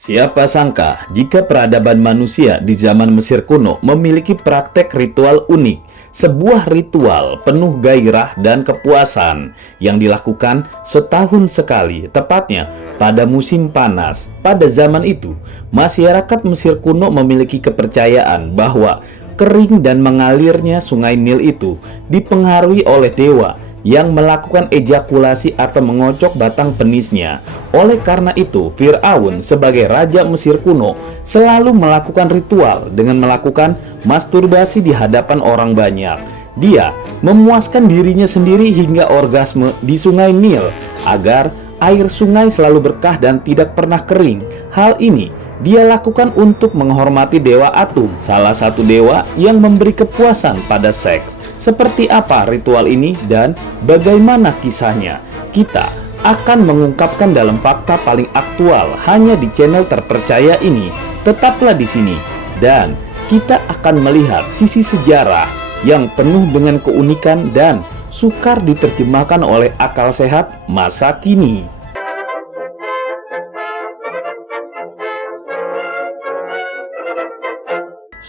Siapa sangka jika peradaban manusia di zaman Mesir kuno memiliki praktek ritual unik, sebuah ritual penuh gairah dan kepuasan yang dilakukan setahun sekali, tepatnya pada musim panas. Pada zaman itu, masyarakat Mesir kuno memiliki kepercayaan bahwa kering dan mengalirnya sungai Nil itu dipengaruhi oleh dewa yang melakukan ejakulasi atau mengocok batang penisnya. Oleh karena itu, Firaun sebagai raja Mesir kuno selalu melakukan ritual dengan melakukan masturbasi di hadapan orang banyak. Dia memuaskan dirinya sendiri hingga orgasme di sungai Nil agar air sungai selalu berkah dan tidak pernah kering. Hal ini dia lakukan untuk menghormati Dewa Atum, salah satu dewa yang memberi kepuasan pada seks. Seperti apa ritual ini dan bagaimana kisahnya? Kita akan mengungkapkan dalam fakta paling aktual hanya di channel terpercaya ini. Tetaplah di sini dan kita akan melihat sisi sejarah yang penuh dengan keunikan dan sukar diterjemahkan oleh akal sehat masa kini.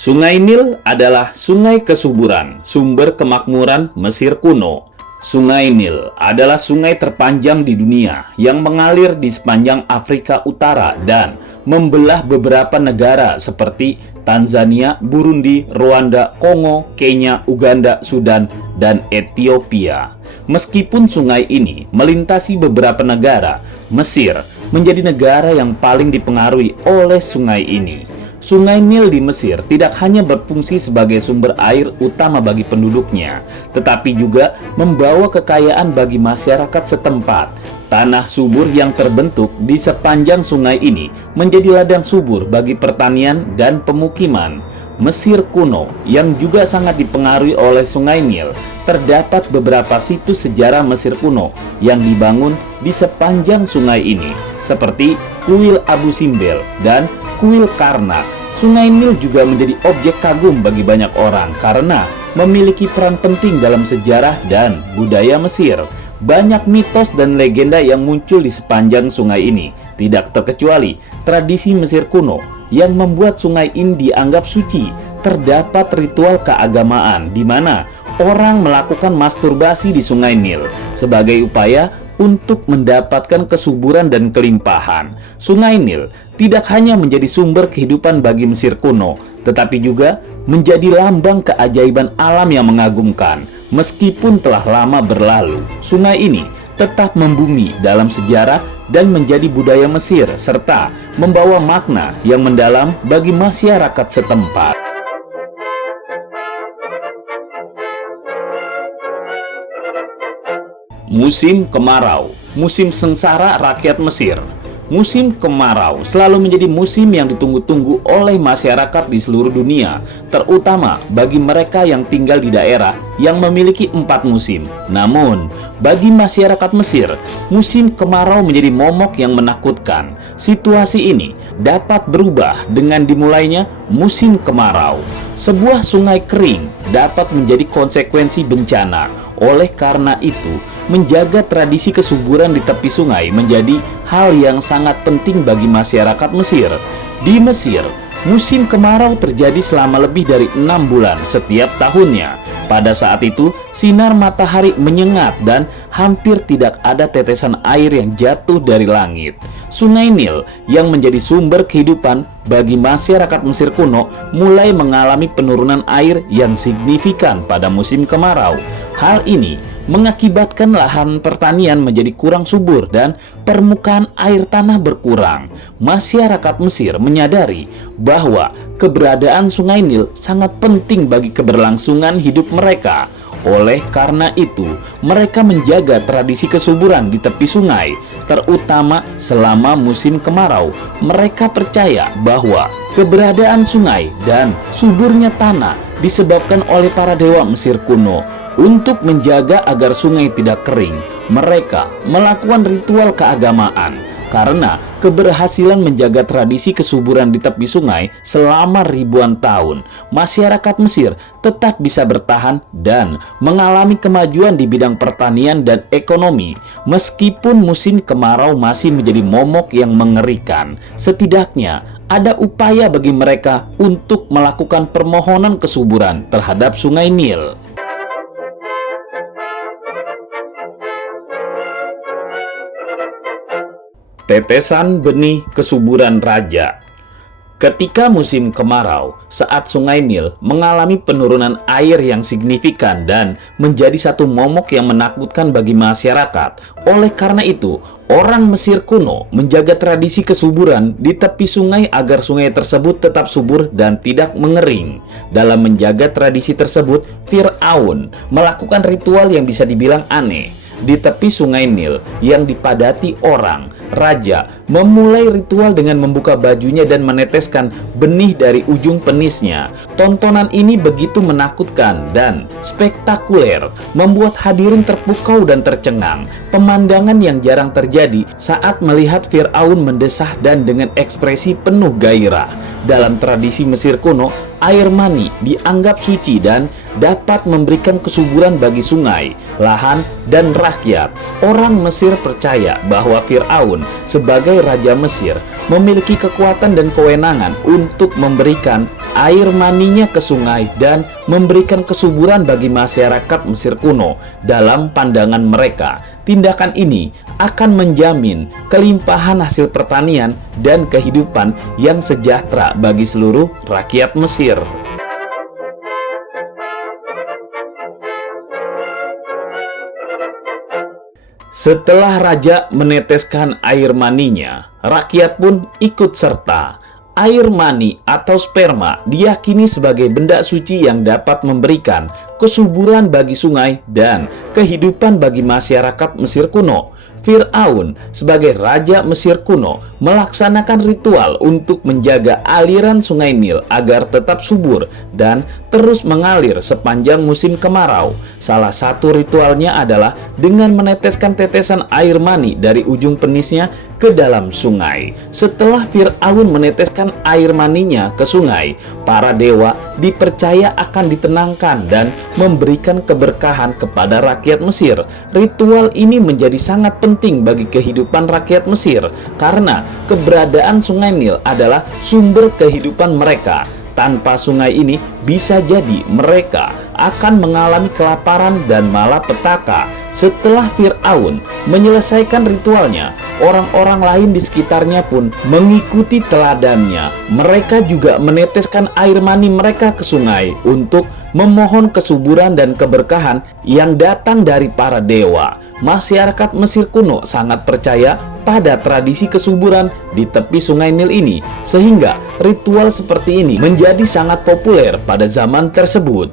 Sungai Nil adalah sungai kesuburan, sumber kemakmuran Mesir kuno. Sungai Nil adalah sungai terpanjang di dunia yang mengalir di sepanjang Afrika Utara dan membelah beberapa negara seperti Tanzania, Burundi, Rwanda, Kongo, Kenya, Uganda, Sudan, dan Ethiopia. Meskipun sungai ini melintasi beberapa negara, Mesir menjadi negara yang paling dipengaruhi oleh sungai ini. Sungai Nil di Mesir tidak hanya berfungsi sebagai sumber air utama bagi penduduknya, tetapi juga membawa kekayaan bagi masyarakat setempat. Tanah subur yang terbentuk di sepanjang sungai ini menjadi ladang subur bagi pertanian dan pemukiman. Mesir kuno yang juga sangat dipengaruhi oleh sungai Nil, terdapat beberapa situs sejarah Mesir kuno yang dibangun di sepanjang sungai ini, seperti Kuil Abu Simbel dan Kuil Karnak. Sungai Nil juga menjadi objek kagum bagi banyak orang karena memiliki peran penting dalam sejarah dan budaya Mesir. Banyak mitos dan legenda yang muncul di sepanjang sungai ini, tidak terkecuali tradisi Mesir kuno yang membuat sungai ini dianggap suci. Terdapat ritual keagamaan di mana orang melakukan masturbasi di sungai Nil sebagai upaya untuk mendapatkan kesuburan dan kelimpahan. Sungai Nil tidak hanya menjadi sumber kehidupan bagi Mesir kuno, tetapi juga menjadi lambang keajaiban alam yang mengagumkan. Meskipun telah lama berlalu, sungai ini tetap membumi dalam sejarah dan menjadi budaya Mesir, serta membawa makna yang mendalam bagi masyarakat setempat. Musim kemarau, musim sengsara rakyat Mesir. Musim kemarau selalu menjadi musim yang ditunggu-tunggu oleh masyarakat di seluruh dunia, terutama bagi mereka yang tinggal di daerah yang memiliki 4 musim. Namun, bagi masyarakat Mesir, musim kemarau menjadi momok yang menakutkan. Situasi ini dapat berubah dengan dimulainya musim kemarau. Sebuah sungai kering dapat menjadi konsekuensi bencana. Oleh karena itu, menjaga tradisi kesuburan di tepi sungai menjadi hal yang sangat penting bagi masyarakat Mesir. Di Mesir, musim kemarau terjadi selama lebih dari 6 bulan setiap tahunnya. Pada saat itu, sinar matahari menyengat dan hampir tidak ada tetesan air yang jatuh dari langit. Sungai Nil yang menjadi sumber kehidupan bagi masyarakat Mesir kuno mulai mengalami penurunan air yang signifikan pada musim kemarau. Hal ini mengakibatkan lahan pertanian menjadi kurang subur dan permukaan air tanah berkurang. Masyarakat Mesir menyadari bahwa keberadaan Sungai Nil sangat penting bagi keberlangsungan hidup mereka. Oleh karena itu, mereka menjaga tradisi kesuburan di tepi sungai, terutama selama musim kemarau. Mereka percaya bahwa keberadaan sungai dan suburnya tanah disebabkan oleh para dewa Mesir kuno. Untuk menjaga agar sungai tidak kering, mereka melakukan ritual keagamaan. karena keberhasilan menjaga tradisi kesuburan di tepi sungai selama ribuan tahun, masyarakat Mesir tetap bisa bertahan dan mengalami kemajuan di bidang pertanian dan ekonomi. Meskipun musim kemarau masih menjadi momok yang mengerikan, setidaknya ada upaya bagi mereka untuk melakukan permohonan kesuburan terhadap Sungai Nil. Tetesan benih kesuburan raja. Ketika musim kemarau, saat Sungai Nil mengalami penurunan air yang signifikan dan menjadi satu momok yang menakutkan bagi masyarakat. Oleh karena itu, orang Mesir kuno menjaga tradisi kesuburan di tepi sungai agar sungai tersebut tetap subur dan tidak mengering. Dalam menjaga tradisi tersebut, Fir'aun melakukan ritual yang bisa dibilang aneh. Di tepi Sungai Nil yang dipadati orang, raja memulai ritual dengan membuka bajunya dan meneteskan benih dari ujung penisnya. Tontonan ini begitu menakutkan dan spektakuler, membuat hadirin terpukau dan tercengang. Pemandangan yang jarang terjadi saat melihat Fir'aun mendesah dan dengan ekspresi penuh gairah. Dalam tradisi Mesir kuno, air mani dianggap suci dan dapat memberikan kesuburan bagi sungai, lahan, dan rakyat. Orang Mesir percaya bahwa Fir'aun sebagai Raja Mesir memiliki kekuatan dan kewenangan untuk memberikan air maninya ke sungai dan memberikan kesuburan bagi masyarakat Mesir kuno. Dalam pandangan mereka, tindakan ini akan menjamin kelimpahan hasil pertanian dan kehidupan yang sejahtera bagi seluruh rakyat Mesir. Setelah raja meneteskan air maninya, rakyat pun ikut serta. Air mani atau sperma diyakini sebagai benda suci yang dapat memberikan kesuburan bagi sungai dan kehidupan bagi masyarakat Mesir kuno. Fir'aun sebagai Raja Mesir kuno melaksanakan ritual untuk menjaga aliran Sungai Nil agar tetap subur dan terus mengalir sepanjang musim kemarau. Salah satu ritualnya adalah dengan meneteskan tetesan air mani dari ujung penisnya ke dalam sungai. Setelah Fir'aun meneteskan air maninya ke sungai, para dewa dipercaya akan ditenangkan dan memberikan keberkahan kepada rakyat Mesir. Ritual ini menjadi sangat penting bagi kehidupan rakyat Mesir karena keberadaan Sungai Nil adalah sumber kehidupan mereka. Tanpa sungai ini, bisa jadi mereka akan mengalami kelaparan dan malapetaka. Setelah Fir'aun menyelesaikan ritualnya, orang-orang lain di sekitarnya pun mengikuti teladannya. Mereka juga meneteskan air mani mereka ke sungai untuk memohon kesuburan dan keberkahan yang datang dari para dewa. Masyarakat Mesir kuno sangat percaya pada tradisi kesuburan di tepi Sungai Nil ini, sehingga ritual seperti ini menjadi sangat populer pada zaman tersebut.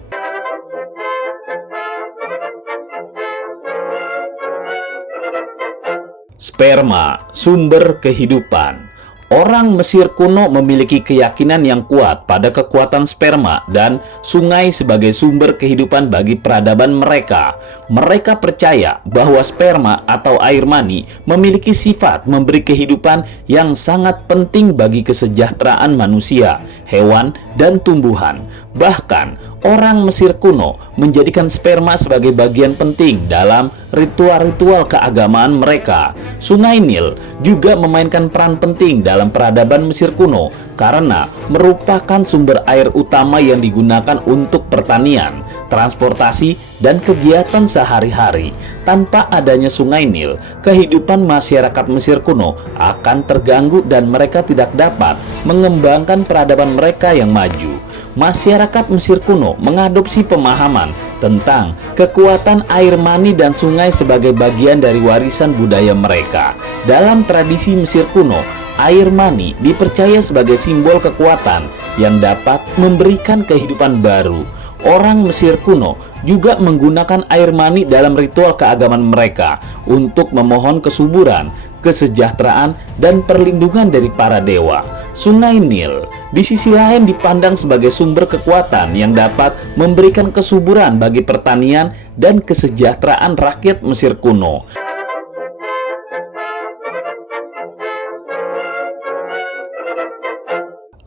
Sperma, sumber kehidupan. Orang Mesir kuno memiliki keyakinan yang kuat pada kekuatan sperma dan sungai sebagai sumber kehidupan bagi peradaban mereka. Mereka percaya bahwa sperma atau air mani memiliki sifat memberi kehidupan yang sangat penting bagi kesejahteraan manusia, hewan, dan tumbuhan. Bahkan, orang Mesir kuno menjadikan sperma sebagai bagian penting dalam ritual-ritual keagamaan mereka. Sungai Nil juga memainkan peran penting dalam peradaban Mesir kuno karena merupakan sumber air utama yang digunakan untuk pertanian, transportasi, dan kegiatan sehari-hari. Tanpa adanya Sungai Nil, kehidupan masyarakat Mesir kuno akan terganggu dan mereka tidak dapat mengembangkan peradaban mereka yang maju. Masyarakat Mesir kuno mengadopsi pemahaman tentang kekuatan air mani dan sungai sebagai bagian dari warisan budaya mereka. Dalam tradisi Mesir kuno, air mani dipercaya sebagai simbol kekuatan yang dapat memberikan kehidupan baru. Orang Mesir kuno juga menggunakan air mani dalam ritual keagamaan mereka untuk memohon kesuburan, kesejahteraan, dan perlindungan dari para dewa. Sungai Nil di sisi lain dipandang sebagai sumber kekuatan yang dapat memberikan kesuburan bagi pertanian dan kesejahteraan rakyat Mesir kuno.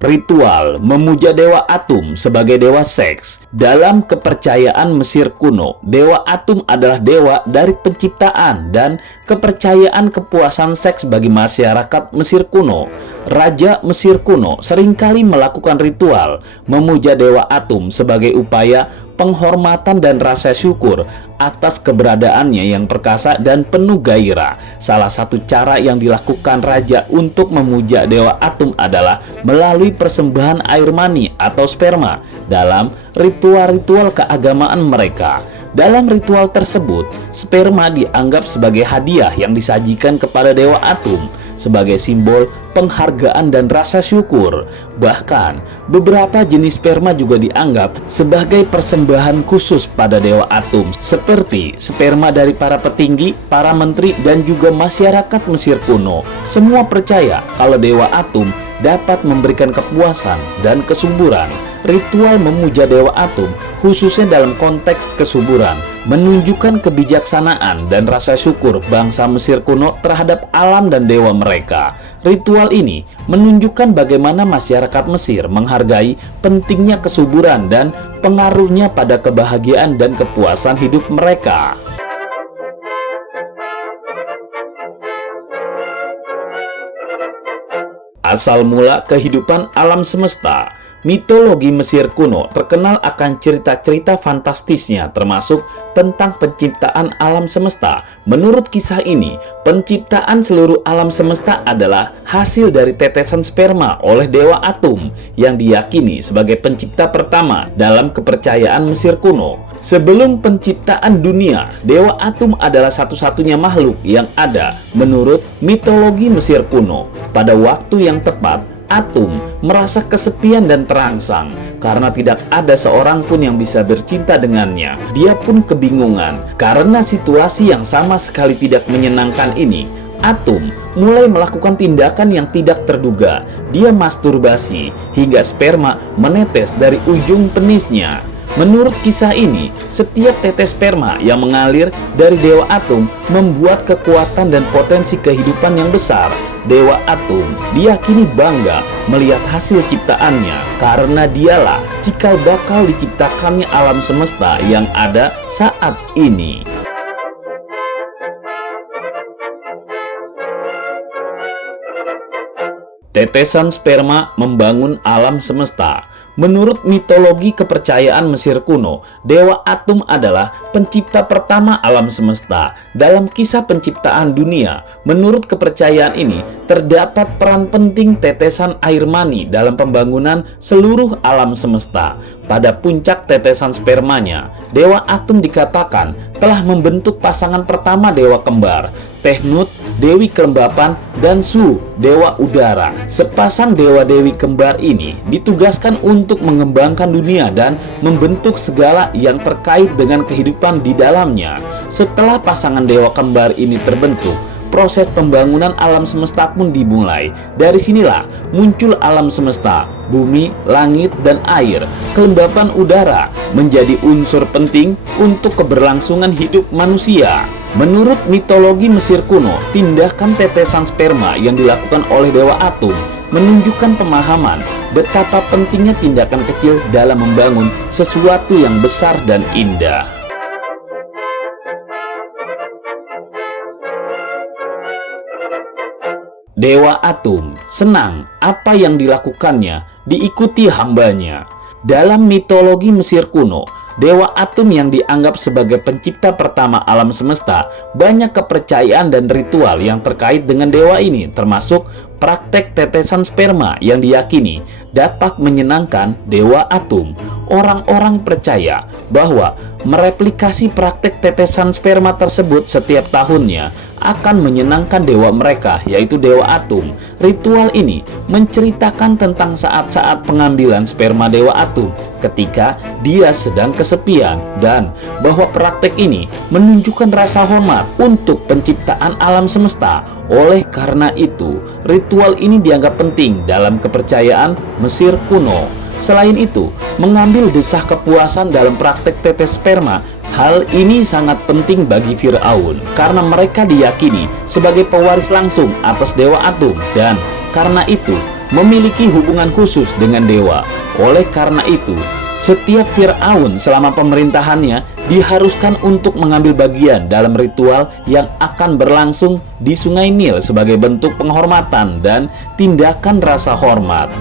Ritual memuja dewa Atum sebagai dewa seks. Dalam kepercayaan Mesir kuno, dewa Atum adalah dewa dari penciptaan dan kepercayaan kepuasan seks bagi masyarakat Mesir kuno. Raja Mesir kuno seringkali melakukan ritual memuja dewa Atum sebagai upaya penghormatan dan rasa syukur atas keberadaannya yang perkasa dan penuh gairah. Salah satu cara yang dilakukan raja untuk memuja dewa Atum adalah melalui persembahan air mani atau sperma dalam ritual-ritual keagamaan mereka. Dalam ritual tersebut, sperma dianggap sebagai hadiah yang disajikan kepada dewa Atum sebagai simbol penghargaan dan rasa syukur. Bahkan, beberapa jenis sperma juga dianggap sebagai persembahan khusus pada dewa Atum, seperti sperma dari para petinggi, para menteri, dan juga masyarakat Mesir kuno. Semua percaya kalau dewa Atum dapat memberikan kepuasan dan kesuburan. Ritual memuja dewa Atum, khususnya dalam konteks kesuburan, menunjukkan kebijaksanaan dan rasa syukur bangsa Mesir kuno terhadap alam dan dewa mereka. Ritual ini menunjukkan bagaimana masyarakat Mesir menghargai pentingnya kesuburan dan pengaruhnya pada kebahagiaan dan kepuasan hidup mereka. Asal mula kehidupan alam semesta. Mitologi Mesir kuno terkenal akan cerita-cerita fantastisnya, termasuk tentang penciptaan alam semesta. Menurut kisah ini, penciptaan seluruh alam semesta adalah hasil dari tetesan sperma oleh dewa Atum yang diyakini sebagai pencipta pertama dalam kepercayaan Mesir kuno. Sebelum penciptaan dunia, dewa Atum adalah satu-satunya makhluk yang ada menurut mitologi Mesir kuno. Pada waktu yang tepat, Atum merasa kesepian dan terangsang karena tidak ada seorang pun yang bisa bercinta dengannya. Dia pun kebingungan karena situasi yang sama sekali tidak menyenangkan ini. Atum mulai melakukan tindakan yang tidak terduga. Dia masturbasi hingga sperma menetes dari ujung penisnya. Menurut kisah ini, setiap tetes sperma yang mengalir dari dewa Atum membuat kekuatan dan potensi kehidupan yang besar. Dewa Atum diyakini bangga melihat hasil ciptaannya karena dialah cikal bakal diciptakannya alam semesta yang ada saat ini. Tetesan sperma membangun alam semesta. Menurut mitologi kepercayaan Mesir kuno, dewa Atum adalah pencipta pertama alam semesta. Dalam kisah penciptaan dunia, menurut kepercayaan ini, terdapat peran penting tetesan air mani dalam pembangunan seluruh alam semesta. Pada puncak tetesan spermanya, dewa Atum dikatakan telah membentuk pasangan pertama dewa kembar, Tehnut, dewi kelembapan, dan Su, dewa udara. Sepasang dewa-dewi kembar ini ditugaskan untuk mengembangkan dunia dan membentuk segala yang terkait dengan kehidupan di dalamnya. Setelah pasangan dewa kembar ini terbentuk, proses pembangunan alam semesta pun dimulai. Dari sinilah muncul alam semesta, bumi, langit, dan air. Kelembapan udara menjadi unsur penting untuk keberlangsungan hidup manusia. Menurut mitologi Mesir kuno, tindakan tetesan sperma yang dilakukan oleh dewa Atum menunjukkan pemahaman betapa pentingnya tindakan kecil dalam membangun sesuatu yang besar dan indah. Dewa Atum senang apa yang dilakukannya diikuti hambanya. Dalam mitologi Mesir kuno, dewa Atum yang dianggap sebagai pencipta pertama alam semesta, banyak kepercayaan dan ritual yang terkait dengan dewa ini, termasuk praktek tetesan sperma yang diyakini dapat menyenangkan dewa Atum. Orang-orang percaya bahwa mereplikasi praktek tetesan sperma tersebut setiap tahunnya akan menyenangkan dewa mereka, yaitu dewa Atum. Ritual ini menceritakan tentang saat-saat pengambilan sperma dewa Atum ketika dia sedang kesepian, dan bahwa praktek ini menunjukkan rasa hormat untuk penciptaan alam semesta. Oleh karena itu, ritual ini dianggap penting dalam kepercayaan Mesir kuno. Selain itu, mengambil desah kepuasan dalam praktek tetes sperma, hal ini sangat penting bagi Firaun karena mereka diyakini sebagai pewaris langsung atas dewa Atum, dan karena itu memiliki hubungan khusus dengan dewa. Oleh karena itu, setiap Fir'aun selama pemerintahannya diharuskan untuk mengambil bagian dalam ritual yang akan berlangsung di Sungai Nil sebagai bentuk penghormatan dan tindakan rasa hormat.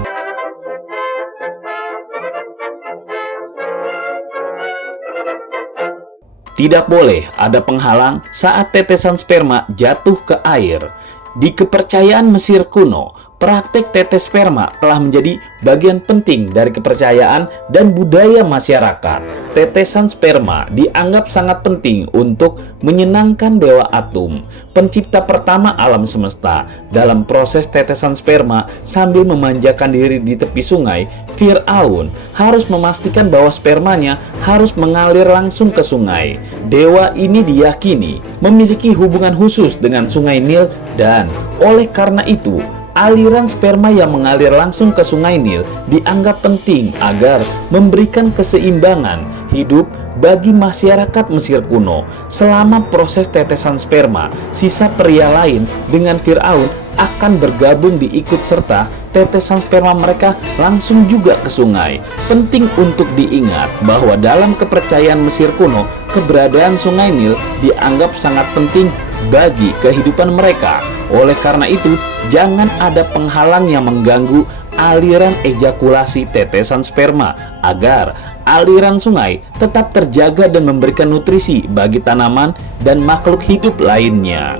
Tidak boleh ada penghalang saat tetesan sperma jatuh ke air. Di kepercayaan Mesir kuno, praktek tetes sperma telah menjadi bagian penting dari kepercayaan dan budaya masyarakat. Tetesan sperma dianggap sangat penting untuk menyenangkan dewa Atum, pencipta pertama alam semesta. Dalam proses tetesan sperma sambil memanjakan diri di tepi sungai, Fir'aun harus memastikan bahwa spermanya harus mengalir langsung ke sungai. Dewa ini diyakini memiliki hubungan khusus dengan Sungai Nil dan oleh karena itu, aliran sperma yang mengalir langsung ke Sungai Nil dianggap penting agar memberikan keseimbangan hidup bagi masyarakat Mesir kuno. Selama proses tetesan sperma, sisa pria lain dengan Fir'aun akan bergabung diikut serta tetesan sperma mereka langsung juga ke sungai. Penting untuk diingat bahwa dalam kepercayaan Mesir kuno, keberadaan Sungai Nil dianggap sangat penting bagi kehidupan mereka. Oleh karena itu, jangan ada penghalang yang mengganggu aliran ejakulasi tetesan sperma agar aliran sungai tetap terjaga dan memberikan nutrisi bagi tanaman dan makhluk hidup lainnya.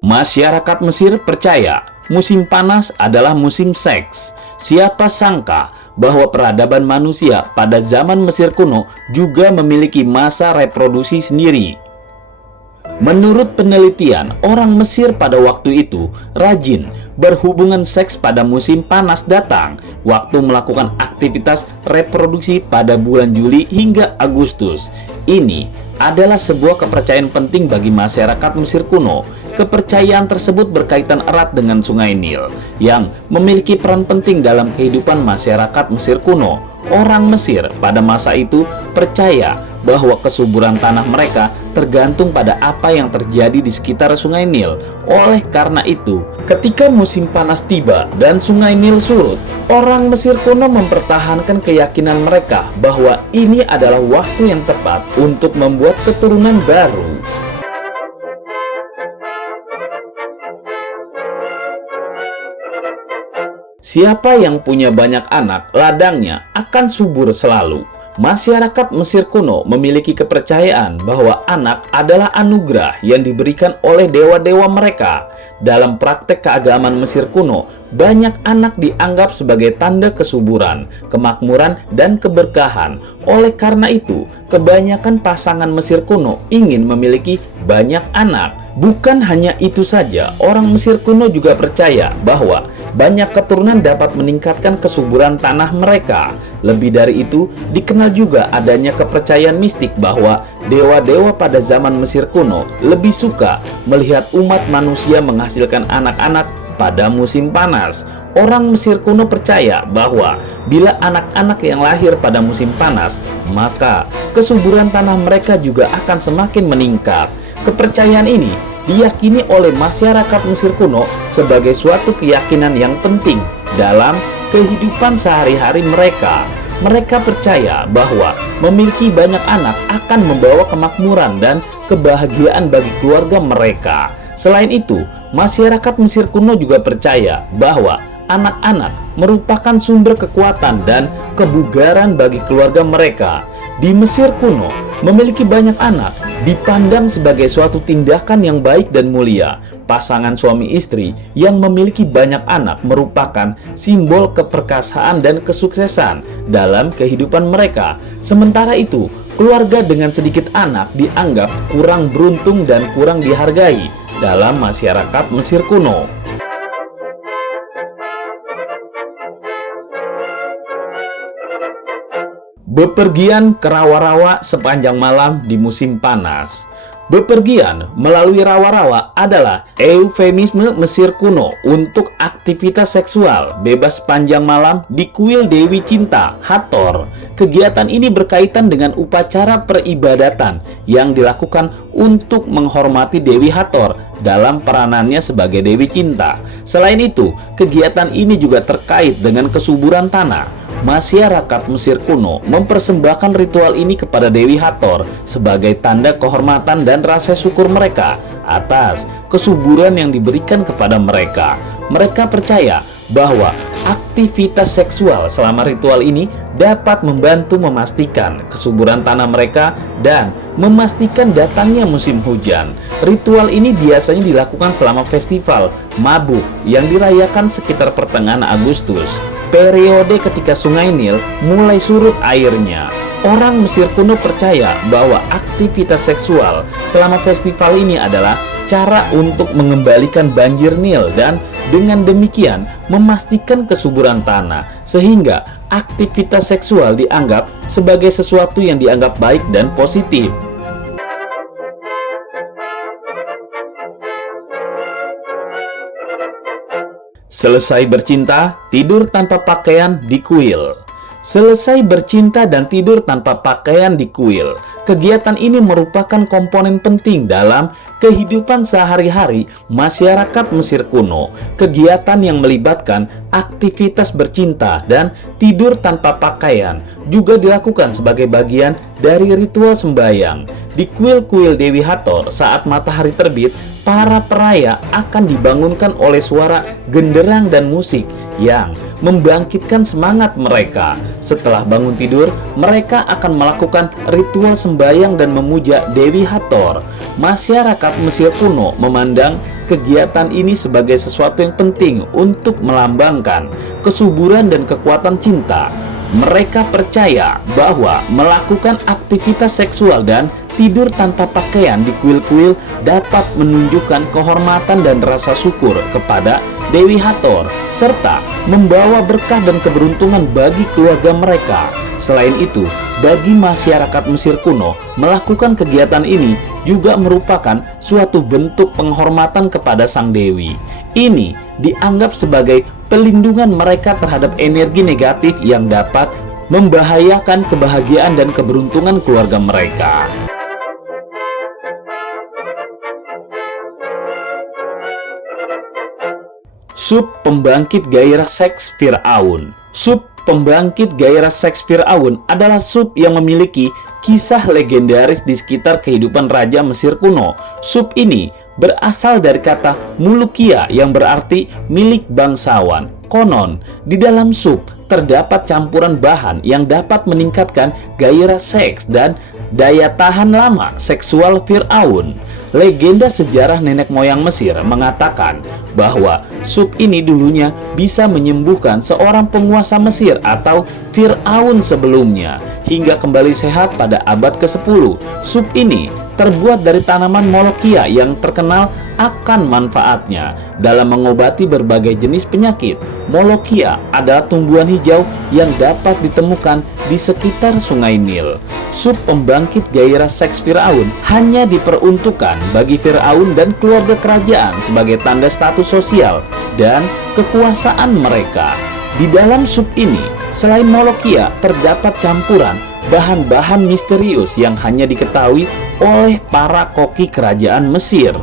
Masyarakat Mesir percaya musim panas adalah musim seks. Siapa sangka bahwa peradaban manusia pada zaman Mesir kuno juga memiliki masa reproduksi sendiri. Menurut penelitian, orang Mesir pada waktu itu rajin berhubungan seks pada musim panas datang, waktu melakukan aktivitas reproduksi pada bulan Juli hingga Agustus. Ini adalah sebuah kepercayaan penting bagi masyarakat Mesir kuno. Kepercayaan tersebut berkaitan erat dengan Sungai Nil yang memiliki peran penting dalam kehidupan masyarakat Mesir kuno. Orang Mesir pada masa itu percaya bahwa kesuburan tanah mereka tergantung pada apa yang terjadi di sekitar Sungai Nil. Oleh karena itu, ketika musim panas tiba dan Sungai Nil surut, orang Mesir kuno mempertahankan keyakinan mereka bahwa ini adalah waktu yang tepat untuk membuat keturunan baru. Siapa yang punya banyak anak, ladangnya akan subur selalu. Masyarakat Mesir kuno memiliki kepercayaan bahwa anak adalah anugerah yang diberikan oleh dewa-dewa mereka. Dalam praktek keagamaan Mesir kuno, banyak anak dianggap sebagai tanda kesuburan, kemakmuran, dan keberkahan. Oleh karena itu, kebanyakan pasangan Mesir kuno ingin memiliki banyak anak. Bukan hanya itu saja, orang Mesir kuno juga percaya bahwa banyak keturunan dapat meningkatkan kesuburan tanah mereka. Lebih dari itu, dikenal juga adanya kepercayaan mistik bahwa dewa-dewa pada zaman Mesir kuno lebih suka melihat umat manusia menghasilkan anak-anak pada musim panas. Orang Mesir kuno percaya bahwa bila anak-anak yang lahir pada musim panas, maka kesuburan tanah mereka juga akan semakin meningkat. Kepercayaan ini diyakini oleh masyarakat Mesir kuno sebagai suatu keyakinan yang penting dalam kehidupan sehari-hari mereka. Mereka percaya bahwa memiliki banyak anak akan membawa kemakmuran dan kebahagiaan bagi keluarga mereka. Selain itu, masyarakat Mesir kuno juga percaya bahwa anak-anak merupakan sumber kekuatan dan kebugaran bagi keluarga mereka. Di Mesir kuno, memiliki banyak anak dipandang sebagai suatu tindakan yang baik dan mulia. Pasangan suami istri yang memiliki banyak anak merupakan simbol keperkasaan dan kesuksesan dalam kehidupan mereka. Sementara itu, keluarga dengan sedikit anak dianggap kurang beruntung dan kurang dihargai dalam masyarakat Mesir kuno. Bepergian ke rawa-rawa sepanjang malam di musim panas. Bepergian melalui rawa-rawa adalah eufemisme Mesir kuno untuk aktivitas seksual bebas sepanjang malam di kuil Dewi Cinta, Hathor. Kegiatan ini berkaitan dengan upacara peribadatan yang dilakukan untuk menghormati Dewi Hathor dalam peranannya sebagai Dewi Cinta. Selain itu, kegiatan ini juga terkait dengan kesuburan tanah. Masyarakat Mesir kuno mempersembahkan ritual ini kepada Dewi Hathor sebagai tanda kehormatan dan rasa syukur mereka atas kesuburan yang diberikan kepada mereka. Mereka percaya bahwa aktivitas seksual selama ritual ini dapat membantu memastikan kesuburan tanah mereka dan memastikan datangnya musim hujan. Ritual ini biasanya dilakukan selama festival Mabuk yang dirayakan sekitar pertengahan Agustus, periode ketika Sungai Nil mulai surut airnya. Orang Mesir kuno percaya bahwa aktivitas seksual selama festival ini adalah cara untuk mengembalikan banjir Nil dan dengan demikian memastikan kesuburan tanah, sehingga aktivitas seksual dianggap sebagai sesuatu yang dianggap baik dan positif. Selesai bercinta, tidur tanpa pakaian di kuil. Selesai bercinta dan tidur tanpa pakaian di kuil. Kegiatan ini merupakan komponen penting dalam kehidupan sehari-hari masyarakat Mesir kuno. Kegiatan yang melibatkan aktivitas bercinta dan tidur tanpa pakaian juga dilakukan sebagai bagian dari ritual sembahyang. Di kuil-kuil Dewi Hathor saat matahari terbit, para peraya akan dibangunkan oleh suara genderang dan musik yang membangkitkan semangat mereka. Setelah bangun tidur, mereka akan melakukan ritual sembahyang dan memuja Dewi Hathor. Masyarakat Mesir kuno memandang kegiatan ini sebagai sesuatu yang penting untuk melambangkan kesuburan dan kekuatan cinta. Mereka percaya bahwa melakukan aktivitas seksual dan tidur tanpa pakaian di kuil-kuil dapat menunjukkan kehormatan dan rasa syukur kepada Dewi Hathor, serta membawa berkah dan keberuntungan bagi keluarga mereka. Selain itu, bagi masyarakat Mesir kuno, melakukan kegiatan ini juga merupakan suatu bentuk penghormatan kepada sang dewi. Ini dianggap sebagai pelindungan mereka terhadap energi negatif yang dapat membahayakan kebahagiaan dan keberuntungan keluarga mereka. Sup pembangkit gairah seks Fir'aun. Sup pembangkit gairah seks Fir'aun adalah sup yang memiliki kisah legendaris di sekitar kehidupan Raja Mesir kuno. Sup ini berasal dari kata mulukia yang berarti milik bangsawan. Konon, di dalam sup terdapat campuran bahan yang dapat meningkatkan gairah seks dan daya tahan lama seksual Fir'aun. Legenda sejarah nenek moyang Mesir mengatakan bahwa sup ini dulunya bisa menyembuhkan seorang penguasa Mesir atau Fir'aun sebelumnya hingga kembali sehat pada abad ke-10. Sup ini terbuat dari tanaman molokia yang terkenal akan manfaatnya dalam mengobati berbagai jenis penyakit. Molokia adalah tumbuhan hijau yang dapat ditemukan di sekitar Sungai Nil. Sup pembangkit gairah seks Fir'aun hanya diperuntukkan bagi Fir'aun dan keluarga kerajaan sebagai tanda status sosial dan kekuasaan mereka. Di dalam sup ini, selain molokia, terdapat campuran bahan-bahan misterius yang hanya diketahui oleh para koki kerajaan Mesir.